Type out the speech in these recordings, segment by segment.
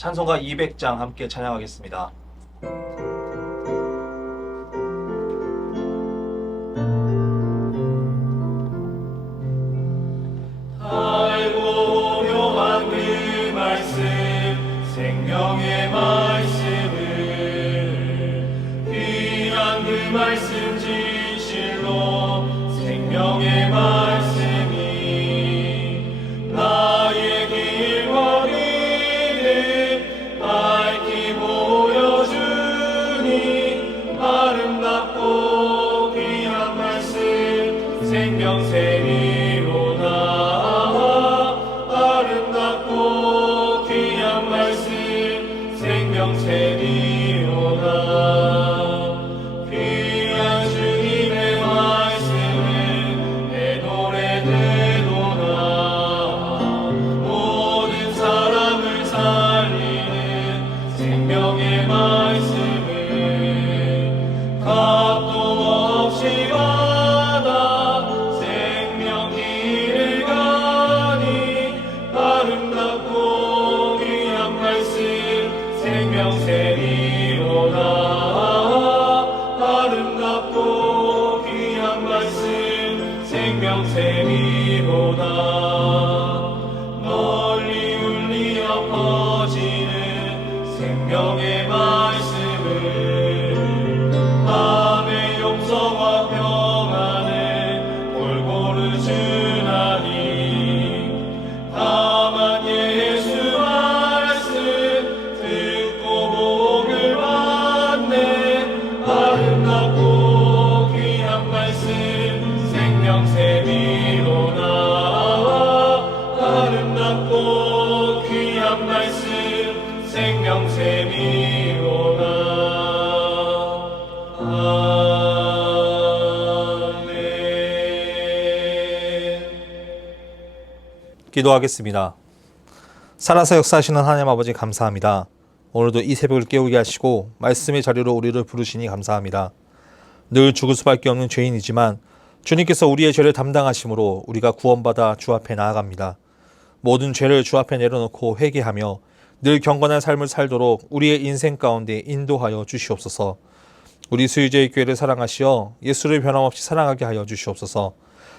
찬송가 200장 함께 찬양하겠습니다. 알고 묘한 그 말씀 생명의 말씀을 귀한 그 말씀 진실로 생명의 말씀이 나의 길거리를 밝히 보여주니 아름답고 귀한 말씀 생명샘이로다. 아름답고 귀한 말씀 생명샘이로다. 귀한 주님의 말씀은 내 노래 되도다. 모든 사람을 살리는 생명의 말씀을 값도 없이 받아 생명 길을 가니 아름답고 귀한 말씀 생명샘이로다. 아름답고 귀한 말씀 생명샘이로다. 널리 울리어 퍼지는 생명의 말씀을 밤의 용서와 평안을 골고루 주나니 다만 예수 말씀 듣고 복을 받네. 아름답고 귀한 말씀 생명샘이로다. 아름답고 귀한 말씀 생명샘이로다. 아멘. 기도하겠습니다. 살아서 역사하시는 하나님 아버지 감사합니다. 오늘도 이 새벽을 깨우게 하시고 말씀의 자리로 우리를 부르시니 감사합니다. 늘 죽을 수밖에 없는 죄인이지만 주님께서 우리의 죄를 담당하심으로 우리가 구원받아 주 앞에 나아갑니다. 모든 죄를 주 앞에 내려놓고 회개하며 늘 경건한 삶을 살도록 우리의 인생 가운데 인도하여 주시옵소서. 우리 수유제의 교회를 사랑하시어 예수를 변함없이 사랑하게 하여 주시옵소서.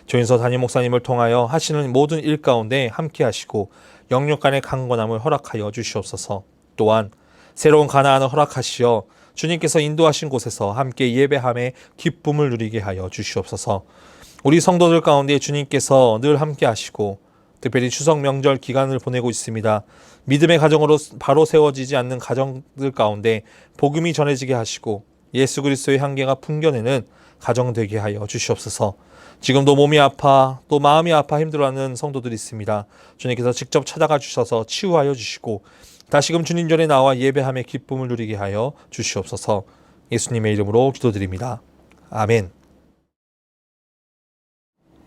조인서 담임 목사님을 통하여 하시는 모든 일 가운데 함께 하시고 영육 간의 강건함을 허락하여 주시옵소서. 또한 새로운 가나안을 허락하시어 주님께서 인도하신 곳에서 함께 예배함의 기쁨을 누리게 하여 주시옵소서. 우리 성도들 가운데 주님께서 늘 함께 하시고 특별히 추석 명절 기간을 보내고 있습니다. 믿음의 가정으로 바로 세워지지 않는 가정들 가운데 복음이 전해지게 하시고 예수 그리스도의 향기가 풍겨내는 가정 되게 하여 주시옵소서. 지금도 몸이 아파 또 마음이 아파 힘들어하는 성도들이 있습니다. 주님께서 직접 찾아가 주셔서 치유하여 주시고 다시금 주님 전에 나와 예배함의 기쁨을 누리게 하여 주시옵소서. 예수님의 이름으로 기도드립니다. 아멘.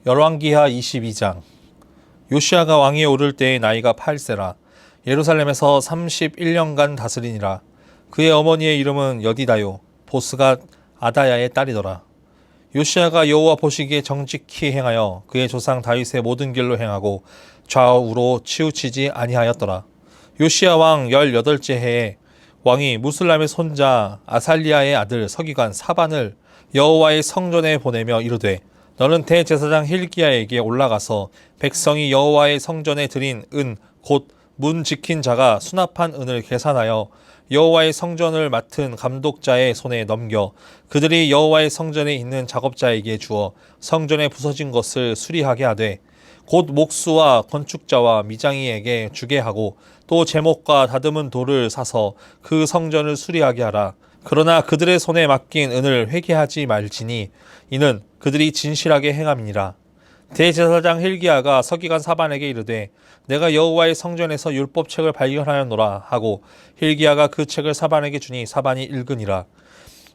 열왕기하 22장. 요시야가 왕위에 오를 때의 나이가 8세라. 예루살렘에서 31년간 다스리니라. 그의 어머니의 이름은 여디다요. 보스가 아다야의 딸이더라. 요시야가 여호와 보시기에 정직히 행하여 그의 조상 다윗의 모든 길로 행하고 좌우로 치우치지 아니하였더라. 요시야 왕 18째 해에 왕이 무슬람의 손자 아살리아의 아들 서기관 사반을 여호와의 성전에 보내며 이르되 너는 대제사장 힐기야에게 올라가서 백성이 여호와의 성전에 드린 은 곧 문 지킨 자가 수납한 은을 계산하여 여호와의 성전을 맡은 감독자의 손에 넘겨 그들이 여호와의 성전에 있는 작업자에게 주어 성전에 부서진 것을 수리하게 하되 곧 목수와 건축자와 미장이에게 주게 하고 또 제목과 다듬은 돌을 사서 그 성전을 수리하게 하라. 그러나 그들의 손에 맡긴 은을 회개하지 말지니 이는 그들이 진실하게 행함이니라. 대제사장 힐기야가 서기관 사반에게 이르되 내가 여호와의 성전에서 율법책을 발견하였노라 하고 힐기야가 그 책을 사반에게 주니 사반이 읽으니라.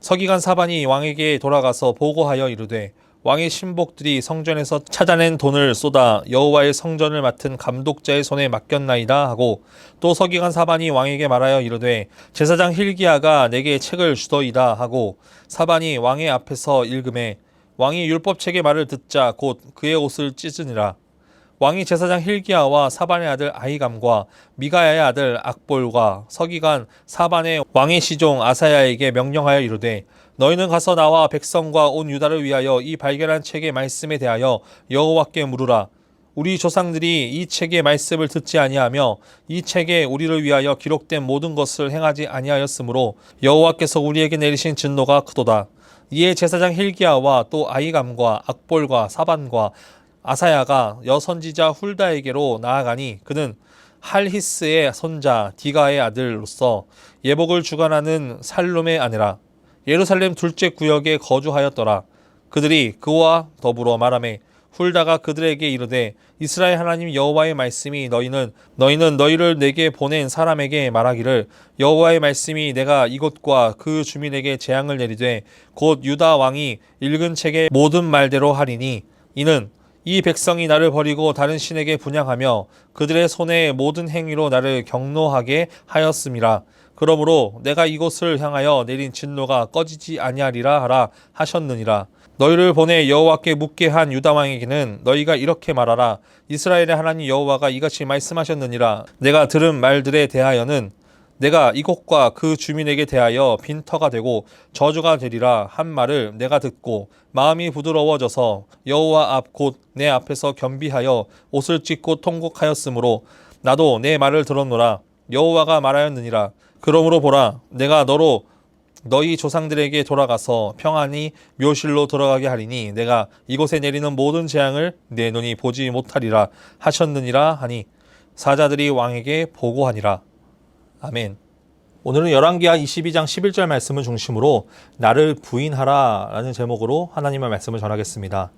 서기관 사반이 왕에게 돌아가서 보고하여 이르되 왕의 신복들이 성전에서 찾아낸 돈을 쏟아 여호와의 성전을 맡은 감독자의 손에 맡겼나이다 하고 또 서기관 사반이 왕에게 말하여 이르되 제사장 힐기야가 내게 책을 주더이다 하고 사반이 왕의 앞에서 읽음에 왕이 율법책의 말을 듣자 곧 그의 옷을 찢으니라. 왕이 제사장 hil기야와 사반의 아들 아히감과 미가야의 아들 악볼과 서기관 사반의 왕의 시종 아사야에게 명령하여 이르되 너희는 가서 나와 백성과 온 유다를 위하여 이 발견한 책의 말씀에 대하여 여호와께 물으라. 우리 조상들이 이 책의 말씀을 듣지 아니하며 이 책에 우리를 위하여 기록된 모든 것을 행하지 아니하였으므로 여호와께서 우리에게 내리신 진노가 크도다. 이에 제사장 hil기야와 또 아히감과 악볼과 사반과 아사야가 여선지자 훌다에게로 나아가니 그는 할히스의 손자 디가의 아들로서 예복을 주관하는 살룸의 아내라. 예루살렘 둘째 구역에 거주하였더라. 그들이 그와 더불어 말하매 훌다가 그들에게 이르되 이스라엘 하나님 여호와의 말씀이 너희는 너희를 내게 보낸 사람에게 말하기를 여호와의 말씀이 내가 이곳과 그 주민에게 재앙을 내리되 곧 유다 왕이 읽은 책의 모든 말대로 하리니 이는 이 백성이 나를 버리고 다른 신에게 분향하며 그들의 손의 모든 행위로 나를 경노하게 하였음이라. 그러므로 내가 이곳을 향하여 내린 진노가 꺼지지 아니하리라 하라 하셨느니라. 너희를 보내 여호와께 묻게 한 유다 왕에게는 너희가 이렇게 말하라. 이스라엘의 하나님 여호와가 이같이 말씀하셨느니라. 내가 들은 말들에 대하여는 내가 이곳과 그 주민에게 대하여 빈터가 되고 저주가 되리라 한 말을 내가 듣고 마음이 부드러워져서 여호와 앞 곧 내 앞에서 겸비하여 옷을 찢고 통곡하였으므로 나도 내 말을 들었노라. 여호와가 말하였느니라. 그러므로 보라, 내가 너로 너희 조상들에게 돌아가서 평안히 묘실로 들어가게 하리니 내가 이곳에 내리는 모든 재앙을 내 눈이 보지 못하리라 하셨느니라 하니 사자들이 왕에게 보고하니라. 아멘. 오늘은 열왕기하 22장 11절 말씀을 중심으로 나를 부인하라 라는 제목으로 하나님의 말씀을 전하겠습니다.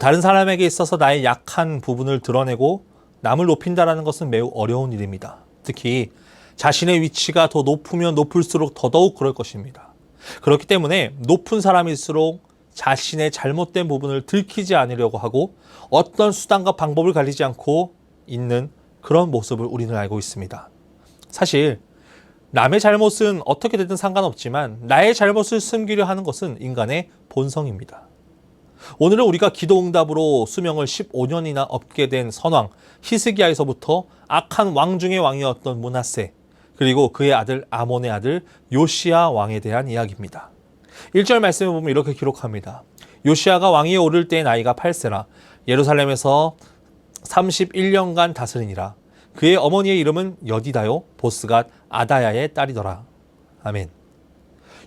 다른 사람에게 있어서 나의 약한 부분을 드러내고 남을 높인다는 것은 매우 어려운 일입니다. 특히 자신의 위치가 더 높으면 높을수록 더더욱 그럴 것입니다. 그렇기 때문에 높은 사람일수록 자신의 잘못된 부분을 들키지 않으려고 하고 어떤 수단과 방법을 가리지 않고 있는 그런 모습을 우리는 알고 있습니다. 사실 남의 잘못은 어떻게 되든 상관없지만 나의 잘못을 숨기려 하는 것은 인간의 본성입니다. 오늘은 우리가 기도응답으로 수명을 15년이나 업게 된 선왕 히스기야에서부터 악한 왕 중의 왕이었던 므낫세, 그리고 그의 아들 아몬의 아들 요시야 왕에 대한 이야기입니다. 1절 말씀을 보면 이렇게 기록합니다. 요시야가 왕위에 오를 때의 나이가 8세라 예루살렘에서 31년간 다스리니라. 그의 어머니의 이름은 여디다요 보스갓 아다야의 딸이더라. 아멘.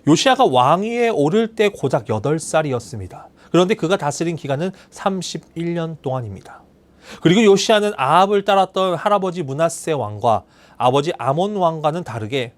요시야가 왕위에 오를 때 고작 8살이었습니다. 그런데 그가 다스린 기간은 31년 동안입니다. 그리고 요시야는 아합을 따랐던 할아버지 므낫세 왕과 아버지 아몬 왕과는 다르게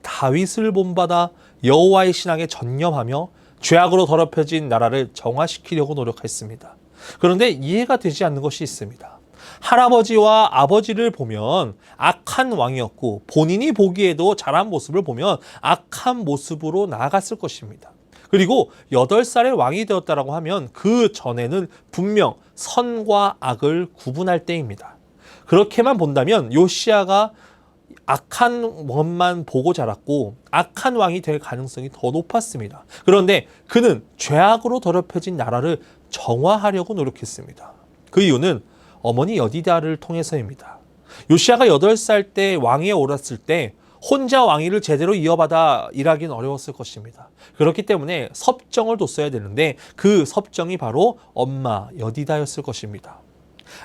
다윗을 본받아 여호와의 신앙에 전념하며 죄악으로 더럽혀진 나라를 정화시키려고 노력했습니다. 그런데 이해가 되지 않는 것이 있습니다. 할아버지와 아버지를 보면 악한 왕이었고 본인이 보기에도 잘한 모습을 보면 악한 모습으로 나아갔을 것입니다. 그리고 8살에 왕이 되었다라고 하면 그 전에는 분명 선과 악을 구분할 때입니다. 그렇게만 본다면 요시야가 악한 것만 보고 자랐고 악한 왕이 될 가능성이 더 높았습니다. 그런데 그는 죄악으로 더럽혀진 나라를 정화하려고 노력했습니다. 그 이유는 어머니 여디다를 통해서입니다. 요시야가 8살 때 왕위에 오랐을 때 혼자 왕위를 제대로 이어받아 일하기는 어려웠을 것입니다. 그렇기 때문에 섭정을 뒀어야 되는데 그 섭정이 바로 엄마 여디다였을 것입니다.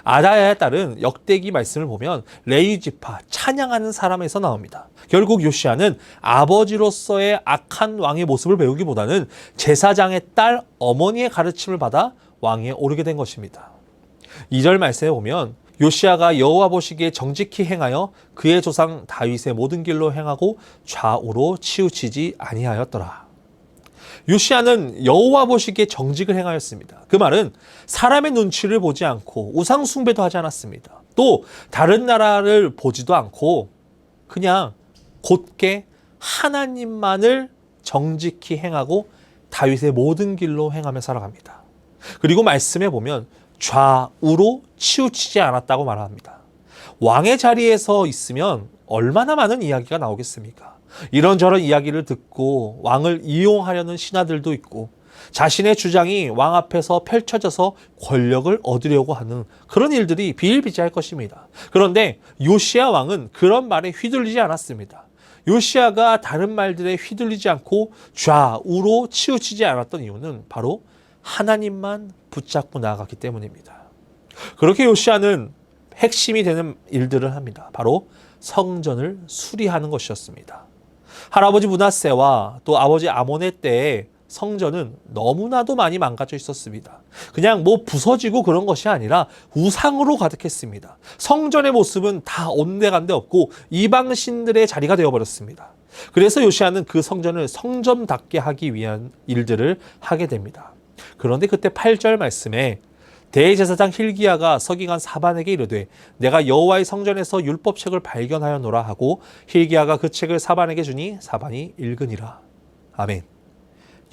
아다야의 딸은 역대기 말씀을 보면 레위 지파 찬양하는 사람에서 나옵니다. 결국 요시야는 아버지로서의 악한 왕의 모습을 배우기보다는 제사장의 딸 어머니의 가르침을 받아 왕위에 오르게 된 것입니다. 2절 말씀에 보면 요시야가 여호와 보시기에 정직히 행하여 그의 조상 다윗의 모든 길로 행하고 좌우로 치우치지 아니하였더라. 요시야는 여호와 보시기에 정직을 행하였습니다. 그 말은 사람의 눈치를 보지 않고 우상 숭배도 하지 않았습니다. 또 다른 나라를 보지도 않고 그냥 곧게 하나님만을 정직히 행하고 다윗의 모든 길로 행하며 살아갑니다. 그리고 말씀에 보면 좌우로 치우치지 않았다고 말합니다. 왕의 자리에서 있으면 얼마나 많은 이야기가 나오겠습니까? 이런저런 이야기를 듣고 왕을 이용하려는 신하들도 있고 자신의 주장이 왕 앞에서 펼쳐져서 권력을 얻으려고 하는 그런 일들이 비일비재할 것입니다. 그런데 요시야 왕은 그런 말에 휘둘리지 않았습니다. 요시야가 다른 말들에 휘둘리지 않고 좌우로 치우치지 않았던 이유는 바로 하나님만 붙잡고 나아갔기 때문입니다. 그렇게 요시야는 핵심이 되는 일들을 합니다. 바로 성전을 수리하는 것이었습니다. 할아버지 므낫세와 또 아버지 아몬의 때에 성전은 너무나도 많이 망가져 있었습니다. 그냥 뭐 부서지고 그런 것이 아니라 우상으로 가득했습니다. 성전의 모습은 다 온데간데 없고 이방신들의 자리가 되어버렸습니다. 그래서 요시야는 그 성전을 성전답게 하기 위한 일들을 하게 됩니다. 그런데 그때 8절 말씀에 대제사장 힐기야가 서기관 사반에게 이르되 내가 여호와의 성전에서 율법책을 발견하였노라 하고 힐기야가 그 책을 사반에게 주니 사반이 읽으니라. 아멘.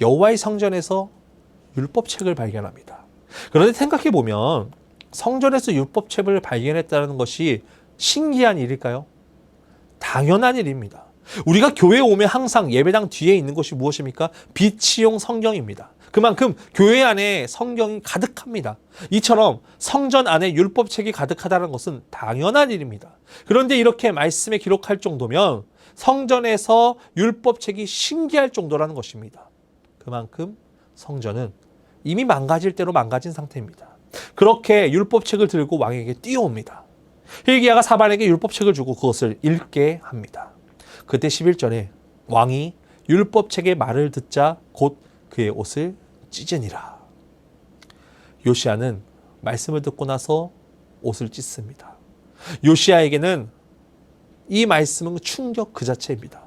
여호와의 성전에서 율법책을 발견합니다. 그런데 생각해 보면 성전에서 율법책을 발견했다는 것이 신기한 일일까요? 당연한 일입니다. 우리가 교회에 오면 항상 예배당 뒤에 있는 것이 무엇입니까? 비치용 성경입니다. 그만큼 교회 안에 성경이 가득합니다. 이처럼 성전 안에 율법책이 가득하다는 것은 당연한 일입니다. 그런데 이렇게 말씀에 기록할 정도면 성전에서 율법책이 신기할 정도라는 것입니다. 그만큼 성전은 이미 망가질 대로 망가진 상태입니다. 그렇게 율법책을 들고 왕에게 뛰어옵니다. 힐기야가 사반에게 율법책을 주고 그것을 읽게 합니다. 그때 11절에 왕이 율법책의 말을 듣자 곧 그의 옷을 찢으니라. 요시야는 말씀을 듣고 나서 옷을 찢습니다. 요시야에게는 이 말씀은 충격 그 자체입니다.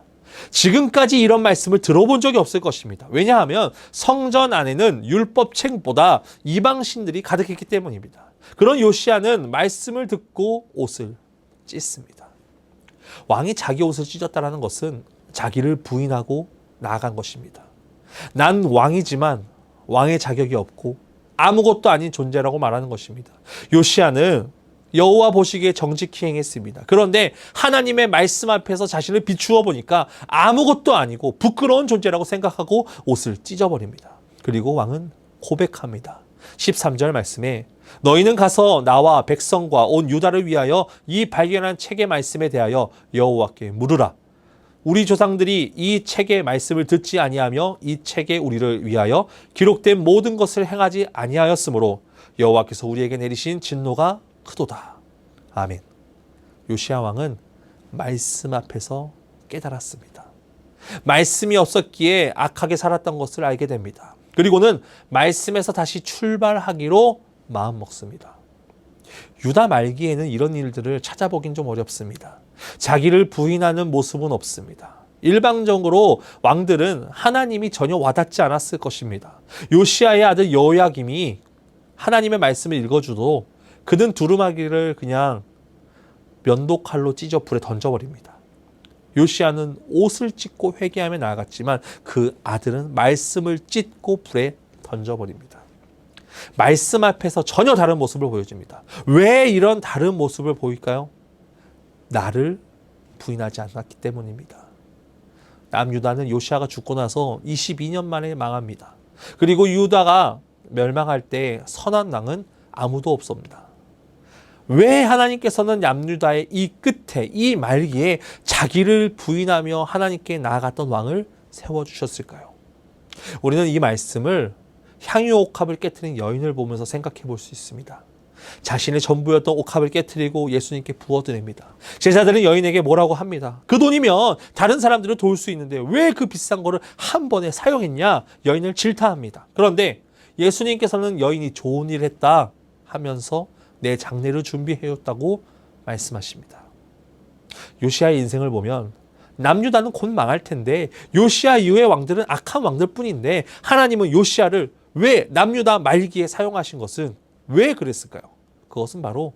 지금까지 이런 말씀을 들어본 적이 없을 것입니다. 왜냐하면 성전 안에는 율법책보다 이방신들이 가득했기 때문입니다. 그런 요시야는 말씀을 듣고 옷을 찢습니다. 왕이 자기 옷을 찢었다는 것은 자기를 부인하고 나아간 것입니다. 난 왕이지만 왕의 자격이 없고 아무것도 아닌 존재라고 말하는 것입니다. 요시야는 여호와 보시기에 정직히 행했습니다. 그런데 하나님의 말씀 앞에서 자신을 비추어 보니까 아무것도 아니고 부끄러운 존재라고 생각하고 옷을 찢어버립니다. 그리고 왕은 고백합니다. 13절 말씀에 너희는 가서 나와 백성과 온 유다를 위하여 이 발견한 책의 말씀에 대하여 여호와께 물으라. 우리 조상들이 이 책의 말씀을 듣지 아니하며 이 책에 우리를 위하여 기록된 모든 것을 행하지 아니하였으므로 여호와께서 우리에게 내리신 진노가 크도다. 아멘. 요시야 왕은 말씀 앞에서 깨달았습니다. 말씀이 없었기에 악하게 살았던 것을 알게 됩니다. 그리고는 말씀에서 다시 출발하기로 마음먹습니다. 유다 말기에는 이런 일들을 찾아보긴 좀 어렵습니다. 자기를 부인하는 모습은 없습니다. 일방적으로 왕들은 하나님이 전혀 와닿지 않았을 것입니다. 요시야의 아들 여호야김이 하나님의 말씀을 읽어주도 그는 두루마기를 그냥 면도칼로 찢어 불에 던져버립니다. 요시야는 옷을 찢고 회개하며 나아갔지만 그 아들은 말씀을 찢고 불에 던져버립니다. 말씀 앞에서 전혀 다른 모습을 보여줍니다. 왜 이런 다른 모습을 보일까요? 나를 부인하지 않았기 때문입니다. 남유다는 요시야가 죽고 나서 22년 만에 망합니다. 그리고 유다가 멸망할 때 선한 왕은 아무도 없습니다. 왜 하나님께서는 남유다의 이 끝에 이 말기에 자기를 부인하며 하나님께 나아갔던 왕을 세워주셨을까요? 우리는 이 말씀을 향유 옥합을 깨트린 여인을 보면서 생각해 볼 수 있습니다. 자신의 전부였던 옥합을 깨트리고 예수님께 부어드립니다. 제자들은 여인에게 뭐라고 합니다. 그 돈이면 다른 사람들을 도울 수 있는데 왜 그 비싼 거를 한 번에 사용했냐? 여인을 질타합니다. 그런데 예수님께서는 여인이 좋은 일을 했다 하면서 내 장례를 준비해줬다고 말씀하십니다. 요시야의 인생을 보면 남유다는 곧 망할 텐데 요시야 이후의 왕들은 악한 왕들 뿐인데 하나님은 요시야를 왜 남유다 말기에 사용하신 것은 왜 그랬을까요? 그것은 바로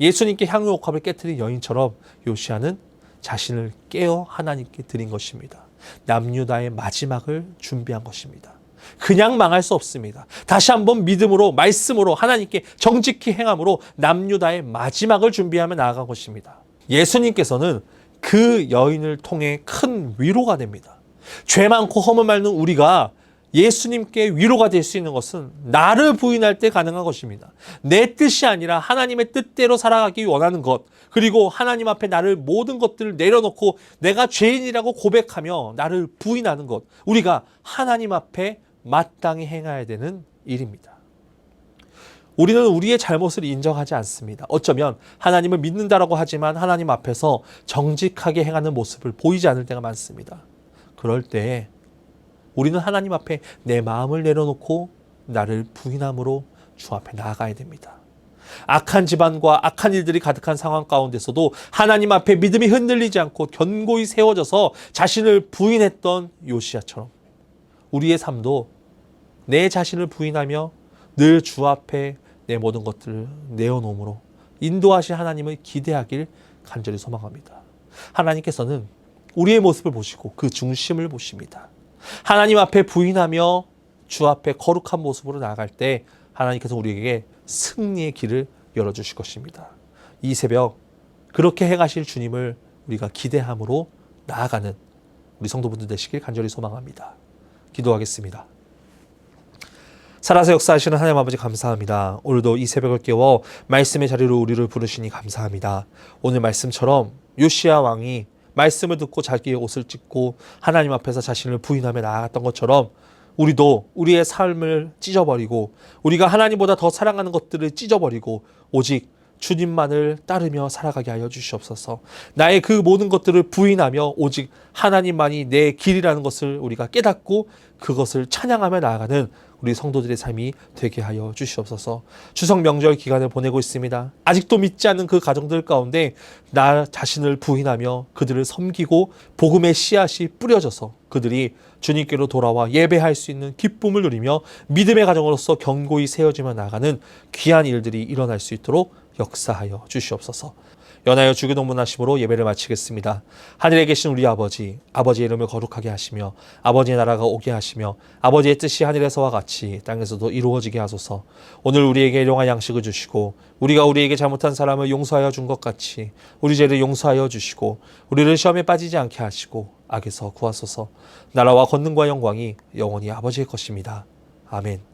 예수님께 향유 옥합을 깨트린 여인처럼 요시야는 자신을 깨어 하나님께 드린 것입니다. 남유다의 마지막을 준비한 것입니다. 그냥 망할 수 없습니다. 다시 한번 믿음으로 말씀으로 하나님께 정직히 행함으로 남유다의 마지막을 준비하며 나아간 것입니다. 예수님께서는 그 여인을 통해 큰 위로가 됩니다. 죄 많고 허물 많은 우리가 예수님께 위로가 될 수 있는 것은 나를 부인할 때 가능한 것입니다. 내 뜻이 아니라 하나님의 뜻대로 살아가기 원하는 것, 그리고 하나님 앞에 나를 모든 것들을 내려놓고 내가 죄인이라고 고백하며 나를 부인하는 것, 우리가 하나님 앞에 마땅히 행해야 되는 일입니다. 우리는 우리의 잘못을 인정하지 않습니다. 어쩌면 하나님을 믿는다라고 하지만 하나님 앞에서 정직하게 행하는 모습을 보이지 않을 때가 많습니다. 그럴 때에 우리는 하나님 앞에 내 마음을 내려놓고 나를 부인함으로 주 앞에 나아가야 됩니다. 악한 집안과 악한 일들이 가득한 상황 가운데서도 하나님 앞에 믿음이 흔들리지 않고 견고히 세워져서 자신을 부인했던 요시야처럼 우리의 삶도 내 자신을 부인하며 늘 주 앞에 내 모든 것들을 내어놓음으로 인도하신 하나님을 기대하길 간절히 소망합니다. 하나님께서는 우리의 모습을 보시고 그 중심을 보십니다. 하나님 앞에 부인하며 주 앞에 거룩한 모습으로 나아갈 때 하나님께서 우리에게 승리의 길을 열어주실 것입니다. 이 새벽 그렇게 행하실 주님을 우리가 기대함으로 나아가는 우리 성도분들 되시길 간절히 소망합니다. 기도하겠습니다. 살아서 역사하시는 하나님 아버지 감사합니다. 오늘도 이 새벽을 깨워 말씀의 자리로 우리를 부르시니 감사합니다. 오늘 말씀처럼 요시야 왕이 말씀을 듣고 자기의 옷을 찢고 하나님 앞에서 자신을 부인하며 나아갔던 것처럼 우리도 우리의 삶을 찢어버리고 우리가 하나님보다 더 사랑하는 것들을 찢어버리고 오직 주님만을 따르며 살아가게 하여 주시옵소서. 나의 그 모든 것들을 부인하며 오직 하나님만이 내 길이라는 것을 우리가 깨닫고 그것을 찬양하며 나아가는 우리 성도들의 삶이 되게 하여 주시옵소서. 추석 명절 기간을 보내고 있습니다. 아직도 믿지 않는 그 가정들 가운데 나 자신을 부인하며 그들을 섬기고 복음의 씨앗이 뿌려져서 그들이 주님께로 돌아와 예배할 수 있는 기쁨을 누리며 믿음의 가정으로서 견고히 세워지며 나가는 귀한 일들이 일어날 수 있도록 역사하여 주시옵소서. 연하여 주기도문하심으로 예배를 마치겠습니다. 하늘에 계신 우리 아버지, 아버지의 이름을 거룩하게 하시며 아버지의 나라가 오게 하시며 아버지의 뜻이 하늘에서와 같이 땅에서도 이루어지게 하소서. 오늘 우리에게 일용할 양식을 주시고 우리가 우리에게 잘못한 사람을 용서하여 준 것 같이 우리 죄를 용서하여 주시고 우리를 시험에 빠지지 않게 하시고 악에서 구하소서. 나라와 권능과 영광이 영원히 아버지의 것입니다. 아멘.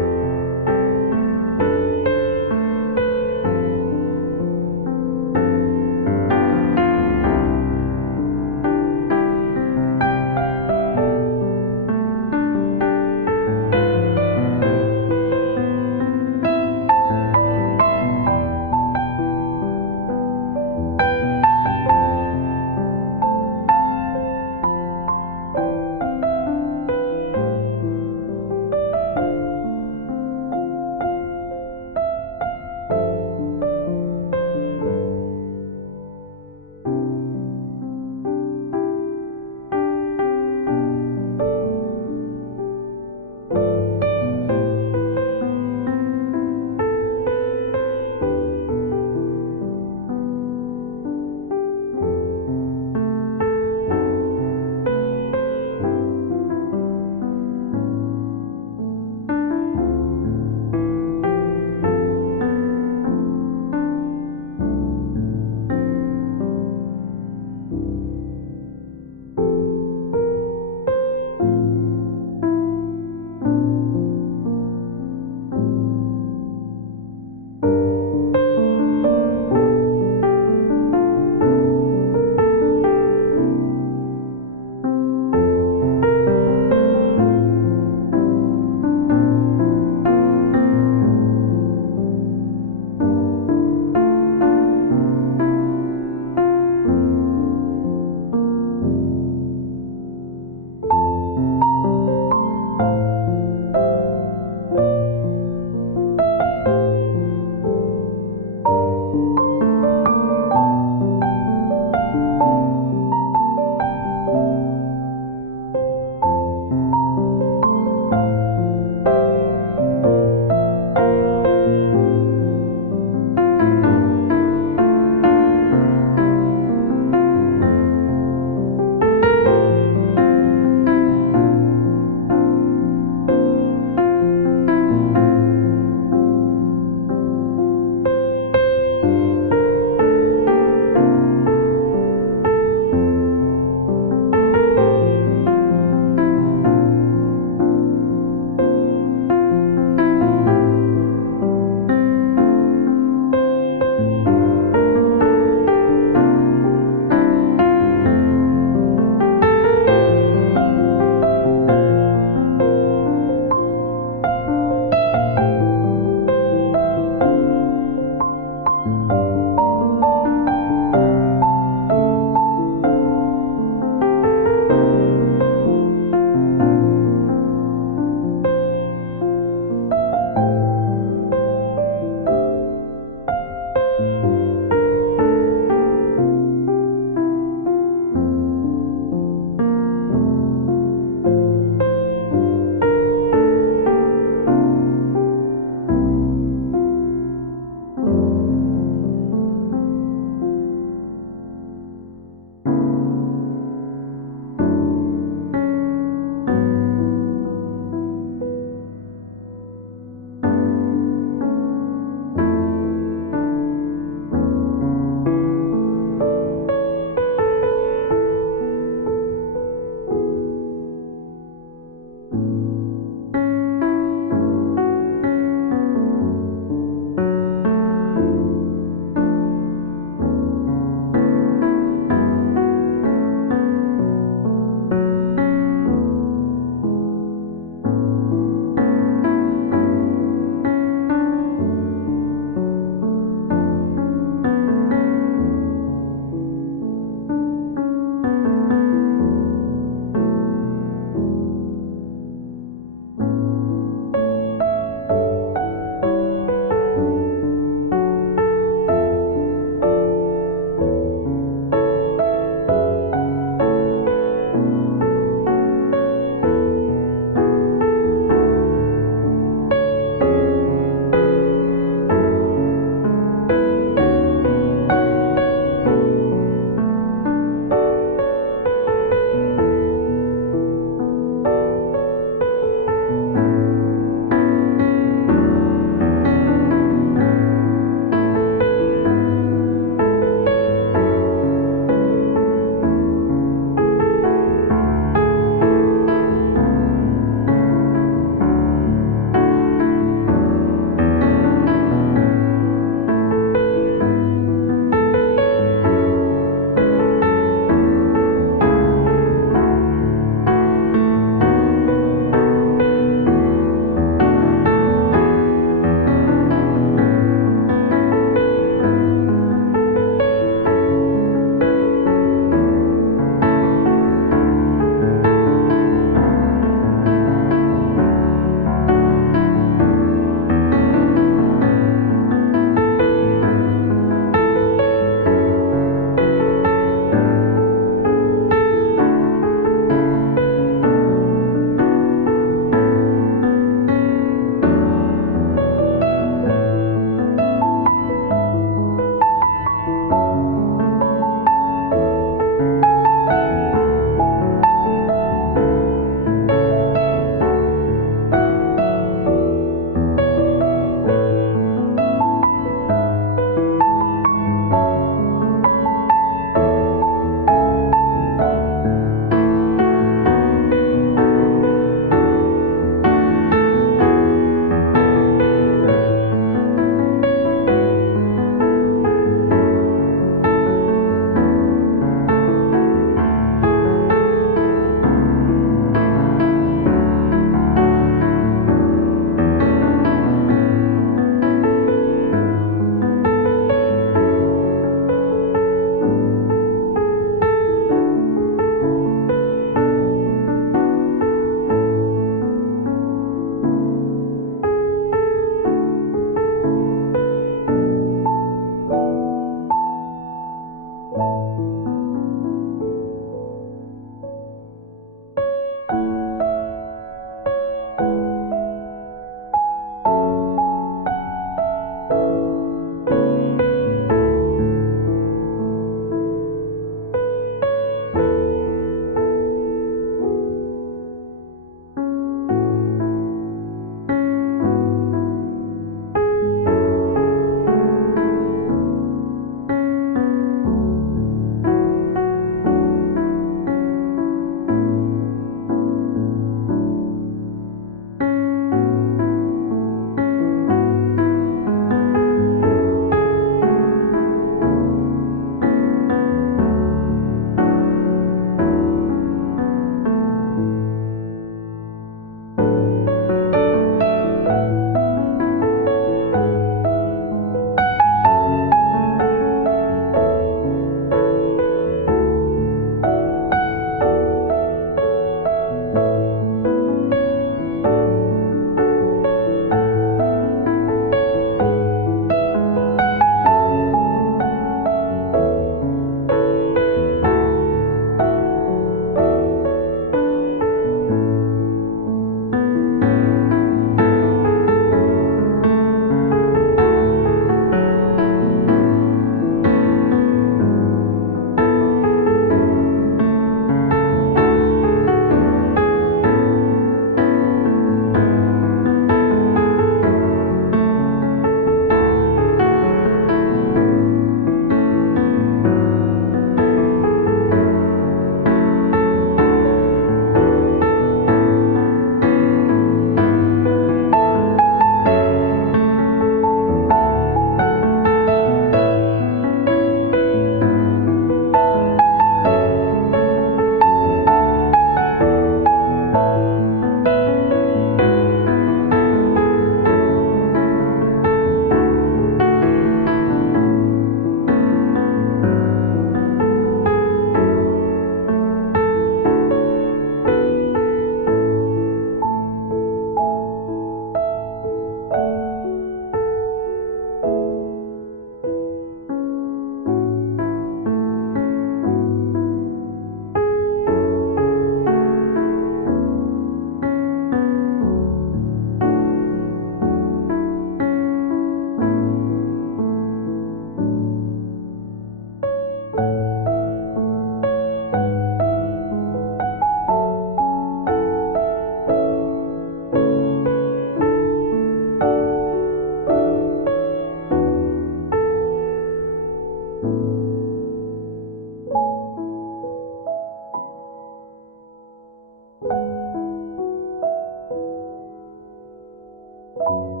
you